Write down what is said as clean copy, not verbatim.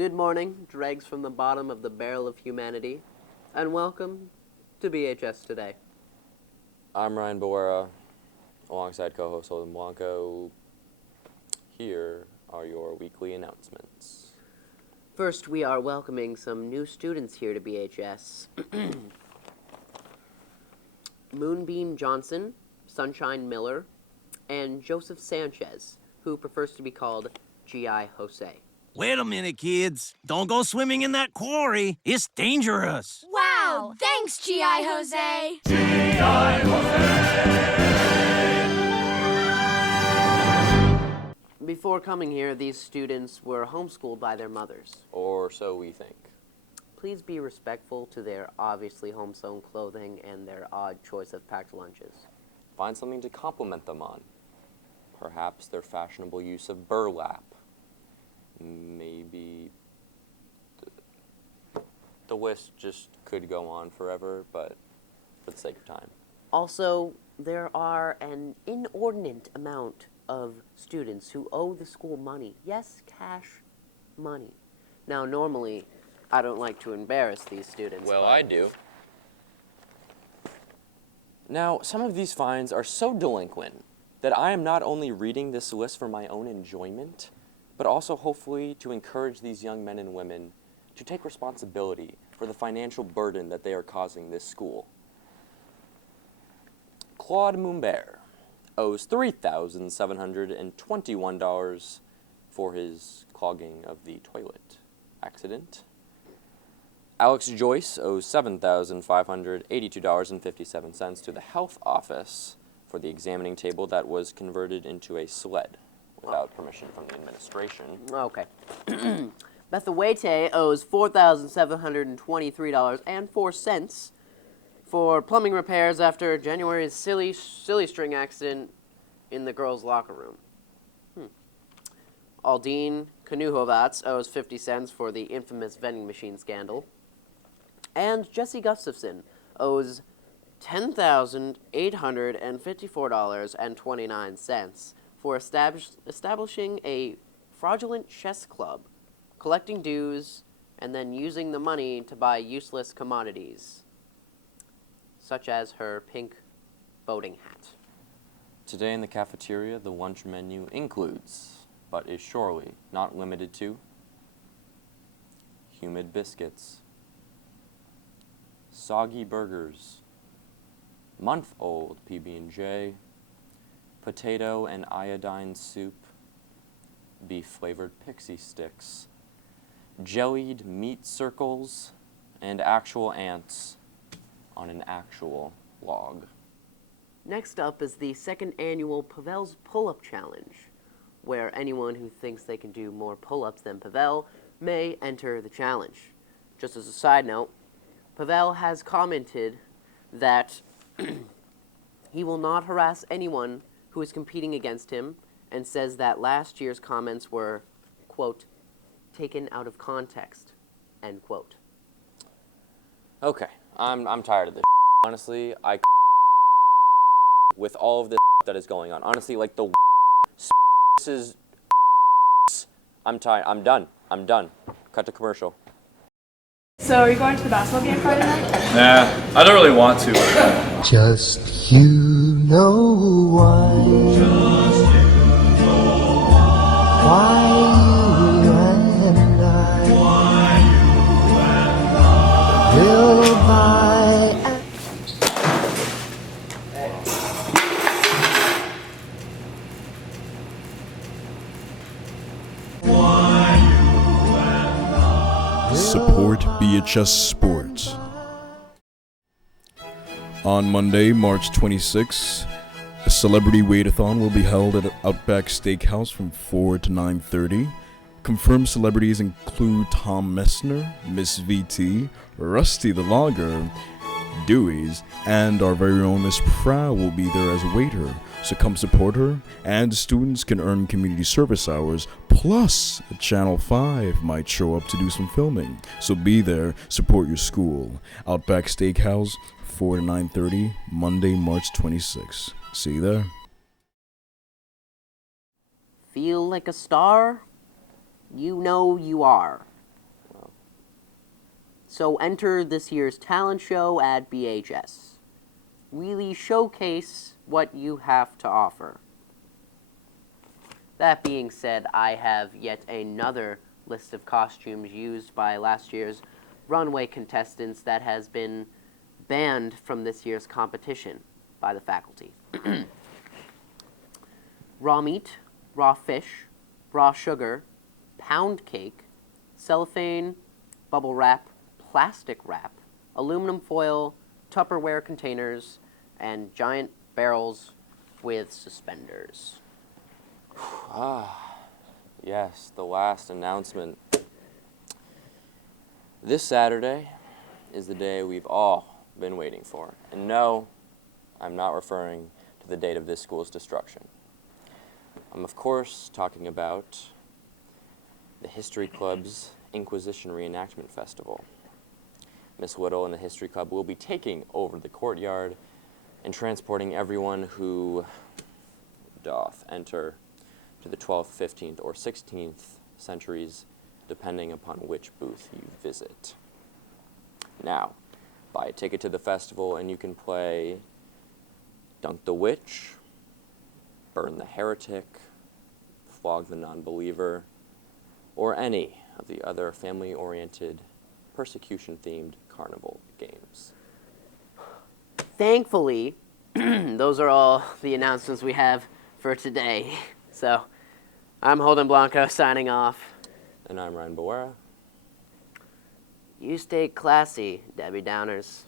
Good morning, dregs from the bottom of the barrel of humanity, and welcome to BHS Today. I'm Ryan Boera, alongside co-host Holden Blanco. Here are your weekly announcements. First, we are welcoming some new students here to BHS. Moonbeam Johnson, Sunshine Miller, and Joseph Sanchez, who prefers to be called G.I. Jose. Wait a minute, kids. Don't go swimming in that quarry. It's dangerous. Wow! Thanks, G.I. Jose! G.I. Jose! Before coming here, these students were homeschooled by their mothers. Or so we think. Please be respectful to their obviously home-sewn clothing and their odd choice of packed lunches. Find something to compliment them on. Perhaps their fashionable use of burlap. Maybe the list just could go on forever, but for the sake of time. Also, there are an inordinate amount of students who owe the school money. Yes, cash money. Now, normally, I don't like to embarrass these students. Well, I do. Now, some of these fines are so delinquent that I am not only reading this list for my own enjoyment, but also hopefully to encourage these young men and women to take responsibility for the financial burden that they are causing this school. Claude Mumbert owes $3,721 for his clogging of the toilet accident. Alex Joyce owes $7,582.57 to the health office for the examining table that was converted into a sled without permission from the administration. Okay. Bethawete owes $4,723.04 for plumbing repairs after January's silly string accident in the girls' locker room. Aldine Kanuhovats owes 50 cents for the infamous vending machine scandal. And Jesse Gustafson owes $10,854.29 for establishing a fraudulent chess club, collecting dues, and then using the money to buy useless commodities, such as her pink boating hat. Today in the cafeteria, the lunch menu includes, but is surely not limited to, humid biscuits, soggy burgers, month-old PB&J, potato and iodine soup, beef-flavored pixie sticks, jellied meat circles, and actual ants on an actual log. Next up is the second annual Pavel's Pull-Up Challenge, where anyone who thinks they can do more pull-ups than Pavel may enter the challenge. Just as a side note, Pavel has commented that he will not harass anyone who is competing against him, and says that last year's comments were, quote, taken out of context, end quote. Okay, I'm tired of this. Honestly, with all of this that is going on. Honestly, like the this is I'm tired. I'm done. Cut to commercial. So are you going to the basketball game Friday night? Nah, I don't really want to. Just you know why. Why you and I will buy. Support BHS Sports. On Monday, March 26, a celebrity wait-a-thon will be held at Outback Steakhouse from 4 to 9:30. Confirmed celebrities include Tom Messner, Miss VT, Rusty the Logger, Dewey's, and our very own Miss Prow will be there as a waiter. So come support her, and students can earn community service hours, plus Channel 5 might show up to do some filming. So be there, support your school. Outback Steakhouse, 4 to 9:30, Monday, March 26. See you there. Feel like a star? You know you are. So enter this year's talent show at BHS. Really showcase what you have to offer. That being said, I have yet another list of costumes used by last year's runway contestants that has been banned from this year's competition by the faculty. Raw meat, raw fish, raw sugar, pound cake, cellophane, bubble wrap, plastic wrap, aluminum foil, Tupperware containers, and giant barrels with suspenders. Yes, the last announcement. This Saturday is the day we've all been waiting for. And no, I'm not referring to the date of this school's destruction. I'm, of course, talking about the History Club's Inquisition Reenactment Festival. Miss Whittle and the History Club will be taking over the courtyard and transporting everyone who doth enter to the 12th, 15th, or 16th centuries, depending upon which booth you visit. Now, buy a ticket to the festival and you can play Dunk the Witch, Burn the Heretic, Flog the Non-Believer, or any of the other family-oriented, persecution-themed carnival games. Thankfully, those are all the announcements we have for today. So, I'm Holden Blanco signing off. And I'm Ryan Boera. You stay classy, Debbie Downers.